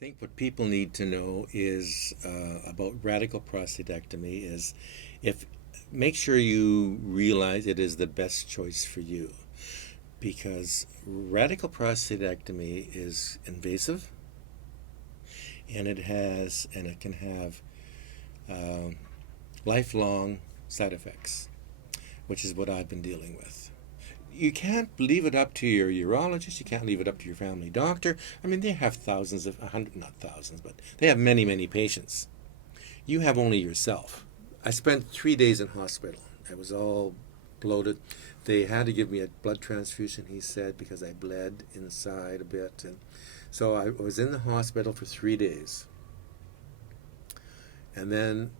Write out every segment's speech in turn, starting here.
Think what people need to know is about radical prostatectomy is if make sure you realize it is the best choice for you because radical prostatectomy is invasive and it can have uh, lifelong side effects, which is what I've been dealing with. You can't leave it up to your urologist. You can't leave it up to your family doctor. I mean, they have thousands of, a hundred, not thousands, but they have many, many patients. You have only yourself. I spent 3 days in hospital. I was all bloated. They had to give me a blood transfusion, he said, because I bled inside a bit. And so I was in the hospital for 3 days. And then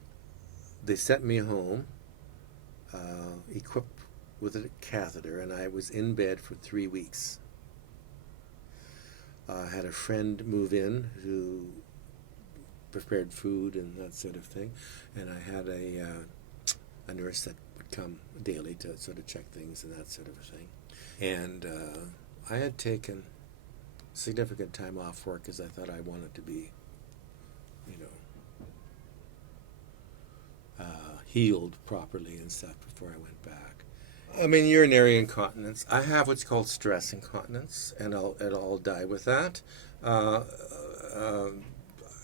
they sent me home, equipped with a catheter, and I was in bed for 3 weeks. I had a friend move in who prepared food and that sort of thing, and I had a nurse that would come daily to sort of check things and that sort of thing. And I had taken significant time off work because I thought I wanted to be, you know, healed properly and stuff before I went back. I mean, urinary incontinence. I have what's called stress incontinence, and I'll die with that. Uh, uh,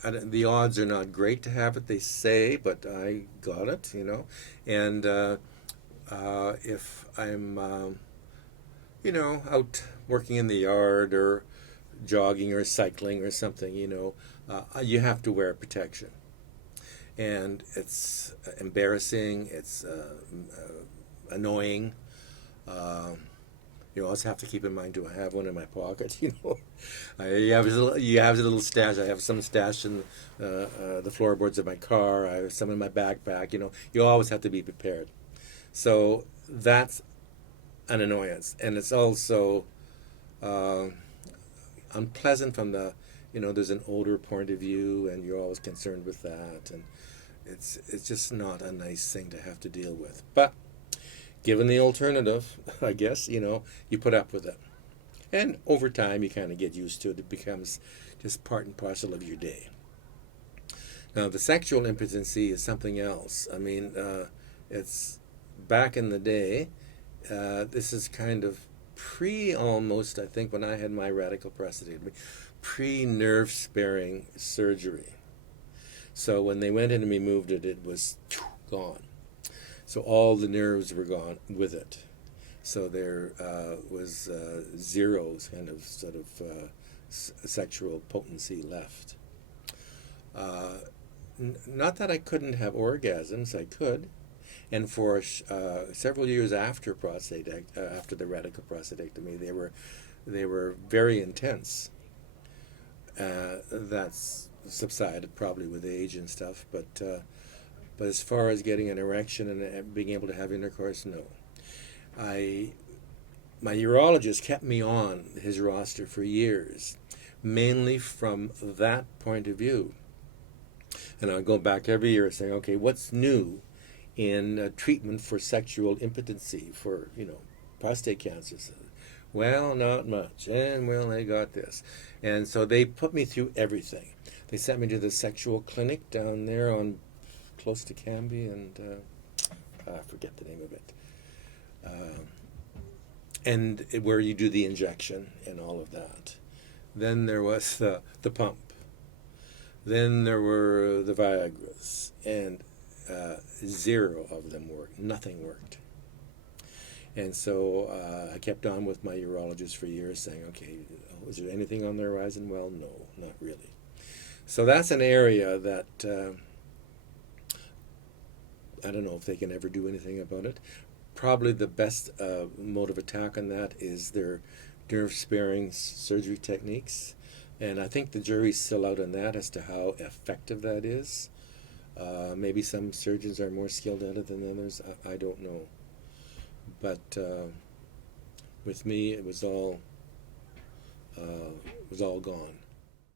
the odds are not great to have it, they say, but I got it, you know. And if I'm, out working in the yard or jogging or cycling or something, you have to wear protection. And it's embarrassing, it's annoying. Um, you always have to keep in mind, do I have one in my pocket? You have a little stash. I have some stashed in the floorboards of my car. I have some in my backpack. You always have to be prepared. So that's an annoyance, and it's also uh, unpleasant from there's an older point of view, and you're always concerned with that, and it's just not a nice thing to have to deal with. But given the alternative, I guess, you put up with it. And over time, you kind of get used to it. It becomes just part and parcel of your day. Now, the sexual impotency is something else. I mean, it's back in the day. This is kind of almost, I think, when I had my radical prostatectomy, pre-nerve sparing surgery. So when they went in and removed it, it was gone. So all the nerves were gone with it. So there was zero kind of sort of sexual potency left. Not that I couldn't have orgasms, I could. And for several years after after the radical prostatectomy, they were very intense. That's subsided probably with age and stuff, but as far as getting an erection and being able to have intercourse, no. My urologist kept me on his roster for years, mainly from that point of view. And I go back every year saying, okay, what's new in treatment for sexual impotency for, prostate cancer? Well, not much. And, well, I got this. And so they put me through everything. They sent me to the sexual clinic down there on close to Canby, and I forget the name of it. And where you do the injection and all of that. Then there was the pump. Then there were the Viagras, and zero of them worked. Nothing worked. And so I kept on with my urologist for years saying, okay, is there anything on the horizon? Well, no, not really. So that's an area that I don't know if they can ever do anything about it. Probably the best mode of attack on that is their nerve-sparing surgery techniques. And I think the jury's still out on that as to how effective that is. Maybe some surgeons are more skilled at it than others. I don't know. But with me, it was all gone.